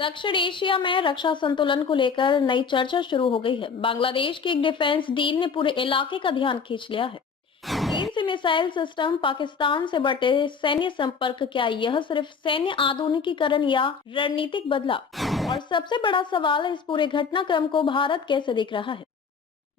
दक्षिण एशिया में रक्षा संतुलन को लेकर नई चर्चा शुरू हो गई है। बांग्लादेश की एक डिफेंस डील ने पूरे इलाके का ध्यान खींच लिया है। चीन से मिसाइल सिस्टम, पाकिस्तान से बढ़ते सैन्य संपर्क, क्या यह सिर्फ सैन्य आधुनिकीकरण या रणनीतिक बदलाव? और सबसे बड़ा सवाल है, इस पूरे घटनाक्रम को भारत कैसे देख रहा है?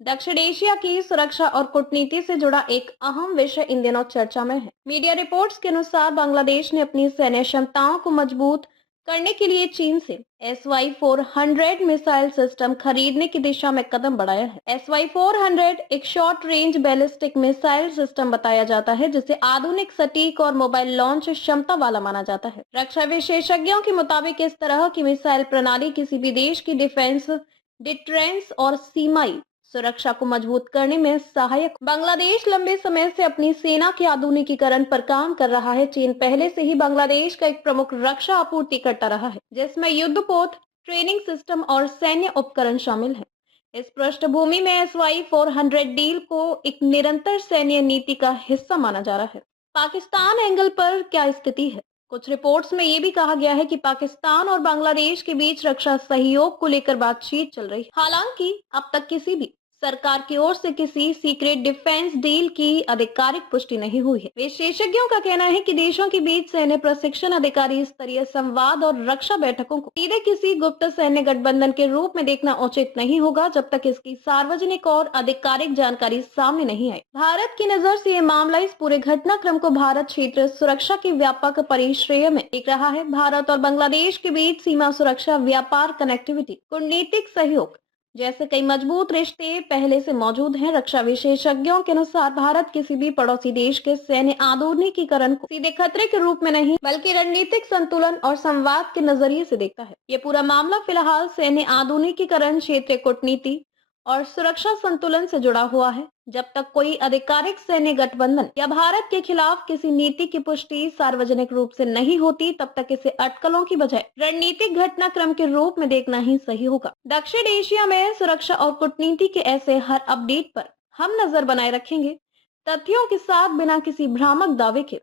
दक्षिण एशिया की सुरक्षा और कूटनीति से जुड़ा एक अहम विषय इन दिनों चर्चा में है। मीडिया रिपोर्ट्स के अनुसार बांग्लादेश ने अपनी सैन्य क्षमताओं को मजबूत करने के लिए चीन से SY-400 मिसाइल सिस्टम खरीदने की दिशा में कदम बढ़ाया है। SY-400 एक short range ballistic missile system बताया जाता है, जिसे आधुनिक, सटीक और मोबाइल लॉन्च क्षमता वाला माना जाता है। रक्षा विशेषज्ञों के मुताबिक इस तरह की मिसाइल प्रणाली किसी भी देश की डिफेंस, डिट्रेंस और सीमाई सुरक्षा को मजबूत करने में सहायक। बांग्लादेश लंबे समय से अपनी सेना के आधुनिकीकरण पर काम कर रहा है। चीन पहले से ही बांग्लादेश का एक प्रमुख रक्षा आपूर्तिकर्ता रहा है, जिसमें युद्धपोत, ट्रेनिंग सिस्टम और सैन्य उपकरण शामिल है। इस पृष्ठभूमि में SY-400 डील को एक निरंतर सैन्य नीति का हिस्सा माना जा रहा है। पाकिस्तान एंगल पर क्या स्थिति है? कुछ रिपोर्ट्स में ये भी कहा गया है कि पाकिस्तान और बांग्लादेश के बीच रक्षा सहयोग को लेकर बातचीत चल रही है। हालांकि अब तक किसी भी सरकार की ओर से किसी सीक्रेट डिफेंस डील की आधिकारिक पुष्टि नहीं हुई है। विशेषज्ञों का कहना है कि देशों के बीच सैन्य प्रशिक्षण, अधिकारी स्तरीय संवाद और रक्षा बैठकों को सीधे किसी गुप्त सैन्य गठबंधन के रूप में देखना उचित नहीं होगा, जब तक इसकी सार्वजनिक और आधिकारिक जानकारी सामने नहीं आई। भारत की नजर से ये मामला इस पूरे घटनाक्रम को भारत क्षेत्र सुरक्षा के व्यापक परिश्रेय में देख रहा है। भारत और बांग्लादेश के बीच सीमा सुरक्षा, व्यापार, कनेक्टिविटी, कूटनीतिक सहयोग जैसे कई मजबूत रिश्ते पहले से मौजूद हैं। रक्षा विशेषज्ञों के अनुसार भारत किसी भी पड़ोसी देश के सैन्य आधुनिकीकरण को सीधे खतरे के रूप में नहीं, बल्कि रणनीतिक संतुलन और संवाद के नजरिए से देखता है। ये पूरा मामला फिलहाल सैन्य आधुनिकीकरण, क्षेत्रीय कूटनीति और सुरक्षा संतुलन से जुड़ा हुआ है। जब तक कोई आधिकारिक सैन्य गठबंधन या भारत के खिलाफ किसी नीति की पुष्टि सार्वजनिक रूप से नहीं होती, तब तक इसे अटकलों की बजाय रणनीतिक घटनाक्रम के रूप में देखना ही सही होगा। दक्षिण एशिया में सुरक्षा और कूटनीति के ऐसे हर अपडेट पर हम नजर बनाए रखेंगे, तथ्यों के साथ, बिना किसी भ्रामक दावे के।